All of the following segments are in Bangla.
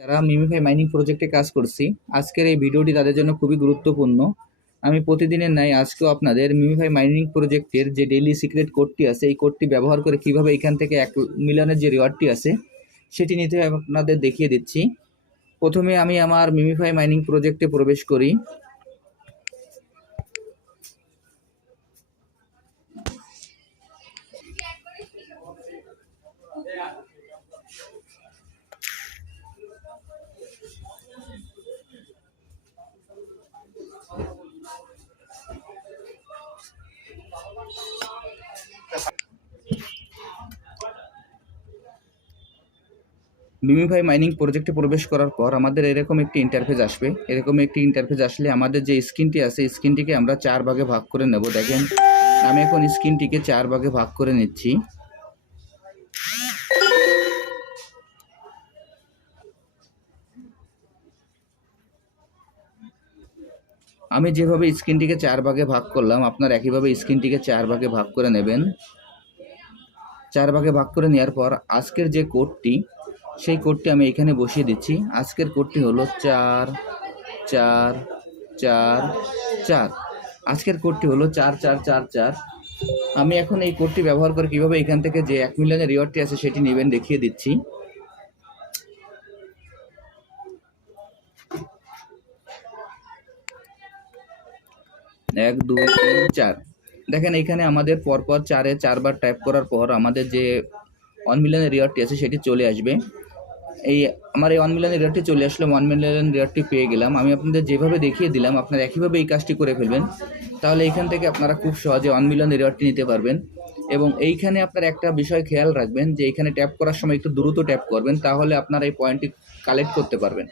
যারা মিমিফাই মাইনিং প্রজেক্টে কাজ করছি, আজকের এই ভিডিওটি তাদের জন্য খুবই গুরুত্বপূর্ণ। আমি প্রতিদিনের ন্যায় আজকেও আপনাদের মিমিফাই মাইনিং প্রজেক্টের যে ডেইলি সিক্রেট কোডটি আছে, এই কোডটি ব্যবহার করে কীভাবে এখান থেকে এক মিলিয়নের যে রিওয়ার্ডটি আছে, সেটি নিতে আপনাদের দেখিয়ে দিচ্ছি। প্রথমে আমি আমার মিমিফাই মাইনিং প্রজেক্টে প্রবেশ করি। মিমিফাই মাইনিং প্রজেক্টে প্রবেশ করার পর আমাদের এরকম একটি ইন্টারফেস আসবে। এরকম একটি ইন্টারফেস আসলে আমাদের যে স্ক্রিনটি আছে স্ক্রিনটিকে আমরা চার ভাগে ভাগ করে নেব। দেখেন, আমি এখন স্ক্রিনটিকে চার ভাগে ভাগ করে নিচ্ছি। আমি যেভাবে স্ক্রিনটিকে চার ভাগে ভাগ করলাম, আপনার একইভাবে স্ক্রিনটিকে চার ভাগে ভাগ করে নেবেন। চার ভাগে ভাগ করে নেওয়ার পর আজকের যে কোডটি সেই কোডটি আমি এখানে বসিয়ে দিচ্ছি। আজকের কোডটি হলো চার চার চার চার। আজকের কোডটি হলো চার চার চার চার। আমি এখন এই কোডটি ব্যবহার করে কীভাবে এখান থেকে যে এক মিলিয়নের রিওয়ার্ডটি আছে সেটি নেবেন দেখিয়ে দিচ্ছি। এক, দুই, তিন, চার। দেখেন, এখানে আমাদের পরপর চারে চারবার টাইপ করার পর আমাদের যে ওয়ান মিলিয়নের রিওয়ার্ডটি আছে সেটি চলে আসবে। এই আমার এই ওয়ান মিলিয়নের রিওয়ার্ডটি চলে আসলে ওয়ান মিলিয়ন রিওয়ার্ডটি পেয়ে গেলাম। আমি আপনাদের যেভাবে দেখিয়ে দিলাম, আপনারা একইভাবে এই কাজটি করে ফেলবেন। তাহলে এখান থেকে আপনারা খুব সহজে ওয়ান মিলিয়ন রিওয়ার্ডটি নিতে পারবেন। এবং এইখানে আপনারা একটা বিষয় খেয়াল রাখবেন যে, এখানে ট্যাপ করার সময় একটু দ্রুত ট্যাপ করবেন, তাহলে আপনারা এই পয়েন্টটি কালেক্ট করতে পারবেন।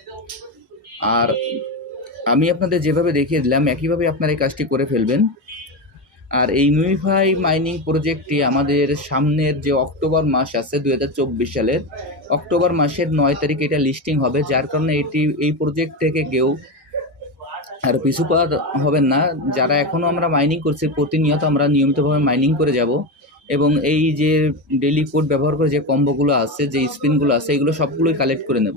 আর আমি আপনাদের যেভাবে দেখিয়ে দিলাম, একইভাবে আপনারা এই কাজটি করে ফেলবেন। আর এই মিউফাই মাইনিং প্রজেক্টটি আমাদের সামনের যে অক্টোবর মাস আছে দু হাজার চব্বিশ সালের, অক্টোবর মাসের নয় তারিখ এটা লিস্টিং হবে, যার কারণে এটি, এই প্রজেক্ট থেকে কেউ আর পিছু পা হবেন না। যারা এখনও আমরা মাইনিং করছি, প্রতিনিয়ত আমরা নিয়মিতভাবে মাইনিং করে যাব এবং এই যে ডেলি কোড ব্যবহার করে যে কম্বোগুলো আছে, যে স্পিনগুলো আছে, এগুলো সবগুলোই কালেক্ট করে নেব।